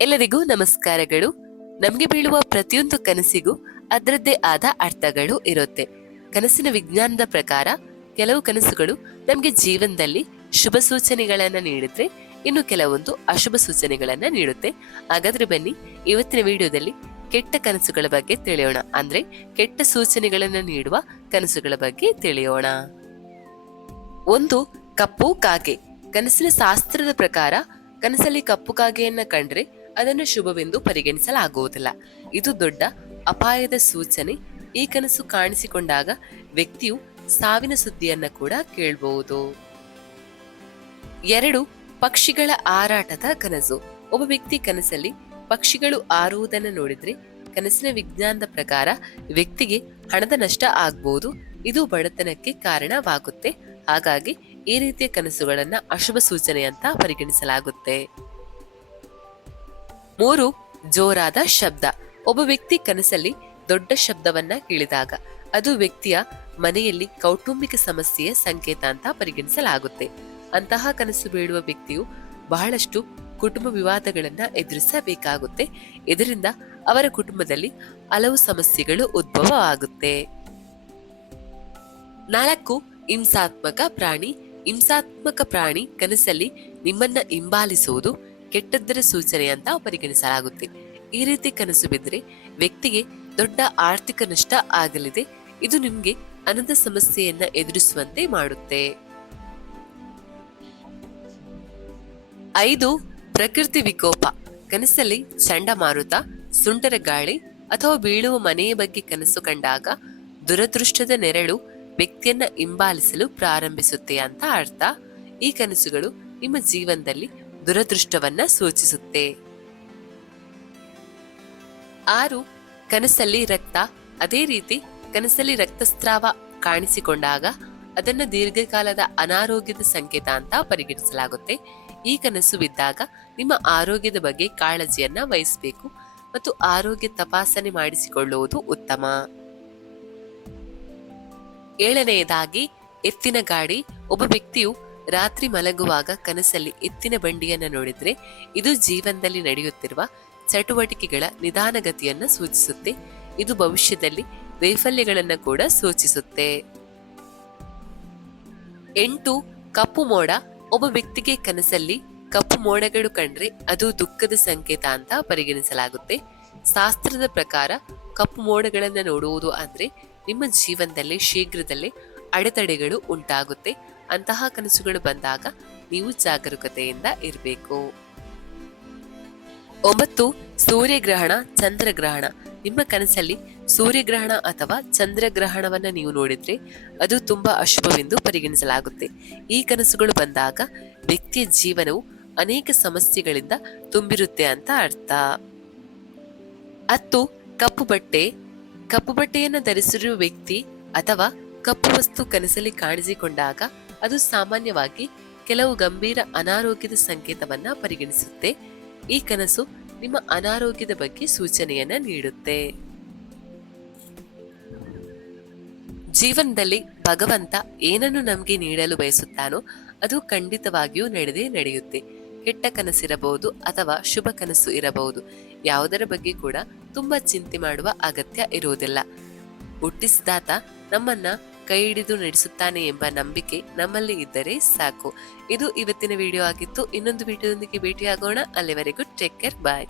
ಎಲ್ಲರಿಗೂ ನಮಸ್ಕಾರಗಳು. ನಮ್ಗೆ ಬೀಳುವ ಪ್ರತಿಯೊಂದು ಕನಸಿಗೂ ಅದರದ್ದೇ ಆದ ಅರ್ಥಗಳು ಇರುತ್ತೆ. ಕನಸಿನ ವಿಜ್ಞಾನದ ಪ್ರಕಾರ ಕೆಲವು ಕನಸುಗಳು ನಮ್ಗೆ ಜೀವನದಲ್ಲಿ ಶುಭ ಸೂಚನೆಗಳನ್ನ ನೀಡಿದ್ರೆ, ಇನ್ನು ಕೆಲವೊಂದು ಅಶುಭ ಸೂಚನೆಗಳನ್ನ ನೀಡುತ್ತೆ. ಹಾಗಾದ್ರೆ ಬನ್ನಿ, ಇವತ್ತಿನ ವಿಡಿಯೋದಲ್ಲಿ ಕೆಟ್ಟ ಕನಸುಗಳ ಬಗ್ಗೆ ತಿಳಿಯೋಣ. ಅಂದ್ರೆ ಕೆಟ್ಟ ಸೂಚನೆಗಳನ್ನ ನೀಡುವ ಕನಸುಗಳ ಬಗ್ಗೆ ತಿಳಿಯೋಣ. ಒಂದು, ಕಪ್ಪು ಕಾಗೆ. ಕನಸಿನ ಶಾಸ್ತ್ರದ ಪ್ರಕಾರ ಕನಸಲ್ಲಿ ಕಪ್ಪು ಕಾಗೆಯನ್ನ ಕಂಡ್ರೆ ಅದನ್ನು ಶುಭವೆಂದು ಪರಿಗಣಿಸಲಾಗುವುದಿಲ್ಲ. ಇದು ದೊಡ್ಡ ಅಪಾಯದ ಸೂಚನೆ. ಈ ಕನಸು ಕಾಣಿಸಿಕೊಂಡಾಗ ವ್ಯಕ್ತಿಯು ಸಾವಿನ ಸುದ್ದಿಯನ್ನ ಕೂಡ ಕೇಳಬಹುದು. 2, ಪಕ್ಷಿಗಳ ಹಾರಾಟದ ಕನಸು. ಒಬ್ಬ ವ್ಯಕ್ತಿ ಕನಸಲ್ಲಿ ಪಕ್ಷಿಗಳು ಹಾರುವುದನ್ನು ನೋಡಿದ್ರೆ ಕನಸಿನ ವಿಜ್ಞಾನದ ಪ್ರಕಾರ ವ್ಯಕ್ತಿಗೆ ಹಣದ ನಷ್ಟ ಆಗ್ಬಹುದು. ಇದು ಬಡತನಕ್ಕೆ ಕಾರಣವಾಗುತ್ತೆ. ಹಾಗಾಗಿ ಈ ರೀತಿಯ ಕನಸುಗಳನ್ನ ಅಶುಭ ಸೂಚನೆ ಅಂತ ಪರಿಗಣಿಸಲಾಗುತ್ತೆ. 3, ಜೋರಾದ ಶಬ್ದ. ಒಬ್ಬ ವ್ಯಕ್ತಿ ಕನಸಲ್ಲಿ ದೊಡ್ಡ ಶಬ್ದವನ್ನ ಕೇಳಿದಾಗ ಅದು ವ್ಯಕ್ತಿಯ ಮನೆಯಲ್ಲಿ ಕೌಟುಂಬಿಕ ಸಮಸ್ಯೆಯ ಸಂಕೇತ ಅಂತ ಪರಿಗಣಿಸಲಾಗುತ್ತೆ. ಅಂತಹ ಕನಸು ಬೀಳುವ ವ್ಯಕ್ತಿಯು ಬಹಳಷ್ಟು ಕುಟುಂಬ ವಿವಾದಗಳನ್ನ ಎದುರಿಸಬೇಕಾಗುತ್ತೆ. ಇದರಿಂದ ಅವರ ಕುಟುಂಬದಲ್ಲಿ ಹಲವು ಸಮಸ್ಯೆಗಳು ಉದ್ಭವ ಆಗುತ್ತೆ. 4, ಹಿಂಸಾತ್ಮಕ ಪ್ರಾಣಿ. ಹಿಂಸಾತ್ಮಕ ಪ್ರಾಣಿ ಕನಸಲ್ಲಿ ನಿಮ್ಮನ್ನ ಹಿಂಬಾಲಿಸುವುದು ಕೆಟ್ಟದ್ದರ ಸೂಚನೆ ಅಂತ ಪರಿಗಣಿಸಲಾಗುತ್ತೆ. ಈ ರೀತಿ ಕನಸು ಬಿದ್ದರೆ ವ್ಯಕ್ತಿಗೆ ದೊಡ್ಡ ಆರ್ಥಿಕ ನಷ್ಟ ಆಗಲಿದೆ. ಇದು ನಿಮ್ಗೆ ಹಣದ ಸಮಸ್ಯೆಯನ್ನ ಎದುರಿಸುವಂತೆ ಮಾಡುತ್ತೆ. 5, ಪ್ರಕೃತಿ ವಿಕೋಪ. ಕನಸಲ್ಲಿ ಚಂಡಮಾರುತ, ಸುಂಟರ ಗಾಳಿ ಅಥವಾ ಬೀಳುವ ಮನೆಯ ಬಗ್ಗೆ ಕನಸು ಕಂಡಾಗ ದುರದೃಷ್ಟದ ನೆರಳು ವ್ಯಕ್ತಿಯನ್ನ ಹಿಂಬಾಲಿಸಲು ಪ್ರಾರಂಭಿಸುತ್ತೆ ಅಂತ ಅರ್ಥ. ಈ ಕನಸುಗಳು ನಿಮ್ಮ ಜೀವನದಲ್ಲಿ ದುರದೃಷ್ಟವನ್ನ ಸೂಚಿಸುತ್ತೆ. 6, ಕನಸಲ್ಲಿ ರಕ್ತ. ಅದೇ ರೀತಿ ಕನಸಲ್ಲಿ ರಕ್ತಸ್ರಾವ ಕಾಣಿಸಿಕೊಂಡಾಗ ಅದನ್ನ ದೀರ್ಘಕಾಲದ ಅನಾರೋಗ್ಯದ ಸಂಕೇತ ಅಂತ ಪರಿಗಣಿಸಲಾಗುತ್ತೆ. ಈ ಕನಸು ಬಿದ್ದಾಗ ನಿಮ್ಮ ಆರೋಗ್ಯದ ಬಗ್ಗೆ ಕಾಳಜಿಯನ್ನ ವಹಿಸಬೇಕು ಮತ್ತು ಆರೋಗ್ಯ ತಪಾಸಣೆ ಮಾಡಿಸಿಕೊಳ್ಳುವುದು ಉತ್ತಮ. 7ನೇದಾಗಿ, ಎತ್ತಿನ ಗಾಡಿ. ಒಬ್ಬ ವ್ಯಕ್ತಿಯು ರಾತ್ರಿ ಮಲಗುವಾಗ ಕನಸಲ್ಲಿ ಎತ್ತಿನ ಬಂಡಿಯನ್ನ ನೋಡಿದ್ರೆ ಇದು ಜೀವನದಲ್ಲಿ ನಡೆಯುತ್ತಿರುವ ಚಟುವಟಿಕೆಗಳ ನಿಧಾನಗತಿಯನ್ನ ಸೂಚಿಸುತ್ತೆ. ಇದು ಭವಿಷ್ಯದಲ್ಲಿ ವೈಫಲ್ಯಗಳನ್ನ ಕೂಡ ಸೂಚಿಸುತ್ತೆ. 8, ಕಪ್ಪು ಮೋಡ. ಒಬ್ಬ ವ್ಯಕ್ತಿಗೆ ಕನಸಲ್ಲಿ ಕಪ್ಪು ಮೋಡಗಳು ಕಂಡ್ರೆ ಅದು ದುಃಖದ ಸಂಕೇತ ಅಂತ ಪರಿಗಣಿಸಲಾಗುತ್ತೆ. ಶಾಸ್ತ್ರದ ಪ್ರಕಾರ ಕಪ್ಪು ಮೋಡಗಳನ್ನ ನೋಡುವುದು ಅಂದ್ರೆ ನಿಮ್ಮ ಜೀವನದಲ್ಲಿ ಶೀಘ್ರದಲ್ಲೇ ಅಡೆತಡೆಗಳು ಉಂಟಾಗುತ್ತೆ. ಅಂತಹ ಕನಸುಗಳು ಬಂದಾಗ ನೀವು ಜಾಗರೂಕತೆಯಿಂದ ಇರಬೇಕು. 9, ಸೂರ್ಯಗ್ರಹಣ, ಚಂದ್ರಗ್ರಹಣ. ನಿಮ್ಮ ಕನಸಲ್ಲಿ ಸೂರ್ಯಗ್ರಹಣ ಅಥವಾ ಚಂದ್ರಗ್ರಹಣವನ್ನ ನೀವು ನೋಡಿದ್ರೆ ಅದು ತುಂಬಾ ಅಶುಭವೆಂದು ಪರಿಗಣಿಸಲಾಗುತ್ತೆ. ಈ ಕನಸುಗಳು ಬಂದಾಗ ವ್ಯಕ್ತಿಯ ಜೀವನವು ಅನೇಕ ಸಮಸ್ಯೆಗಳಿಂದ ತುಂಬಿರುತ್ತೆ ಅಂತ ಅರ್ಥ. 10, ಕಪ್ಪು ಬಟ್ಟೆ. ಕಪ್ಪು ಬಟ್ಟೆಯನ್ನು ಧರಿಸಿರುವ ವ್ಯಕ್ತಿ ಅಥವಾ ಕಪ್ಪು ವಸ್ತು ಕನಸಲ್ಲಿ ಕಾಣಿಸಿಕೊಂಡಾಗ ಅದು ಸಾಮಾನ್ಯವಾಗಿ ಕೆಲವು ಗಂಭೀರ ಅನಾರೋಗ್ಯದ ಸಂಕೇತವನ್ನ ಪರಿಗಣಿಸುತ್ತೆ. ಈ ಕನಸು ನಿಮ್ಮ ಅನಾರೋಗ್ಯದ ಬಗ್ಗೆ ಸೂಚನೆಯನ್ನ ನೀಡುತ್ತೆ. ಜೀವನದಲ್ಲಿ ಭಗವಂತ ಏನನ್ನು ನಮ್ಗೆ ನೀಡಲು ಬಯಸುತ್ತಾನೋ ಅದು ಖಂಡಿತವಾಗಿಯೂ ನಡೆಯುತ್ತೆ. ಕೆಟ್ಟ ಕನಸಿರಬಹುದು ಅಥವಾ ಶುಭ ಕನಸು ಇರಬಹುದು. ಯಾವುದರ ಬಗ್ಗೆ ಕೂಡ ತುಂಬಾ ಚಿಂತೆ ಮಾಡುವ ಅಗತ್ಯ ಇರುವುದಿಲ್ಲ. ಹುಟ್ಟಿಸಿದಾತ ನಮ್ಮನ್ನ ಕೈ ಹಿಡಿದು ನಡೆಸುತ್ತಾನೆ ಎಂಬ ನಂಬಿಕೆ ನಮ್ಮಲ್ಲಿ ಇದ್ದರೆ ಸಾಕು. ಇದು ಇವತ್ತಿನ ವಿಡಿಯೋ ಆಗಿತ್ತು. ಇನ್ನೊಂದು ವಿಡಿಯೋದೊಂದಿಗೆ ಭೇಟಿಯಾಗೋಣ. ಅಲ್ಲಿವರೆಗೂ ಟೇಕ್ ಕೇರ್, ಬಾಯ್.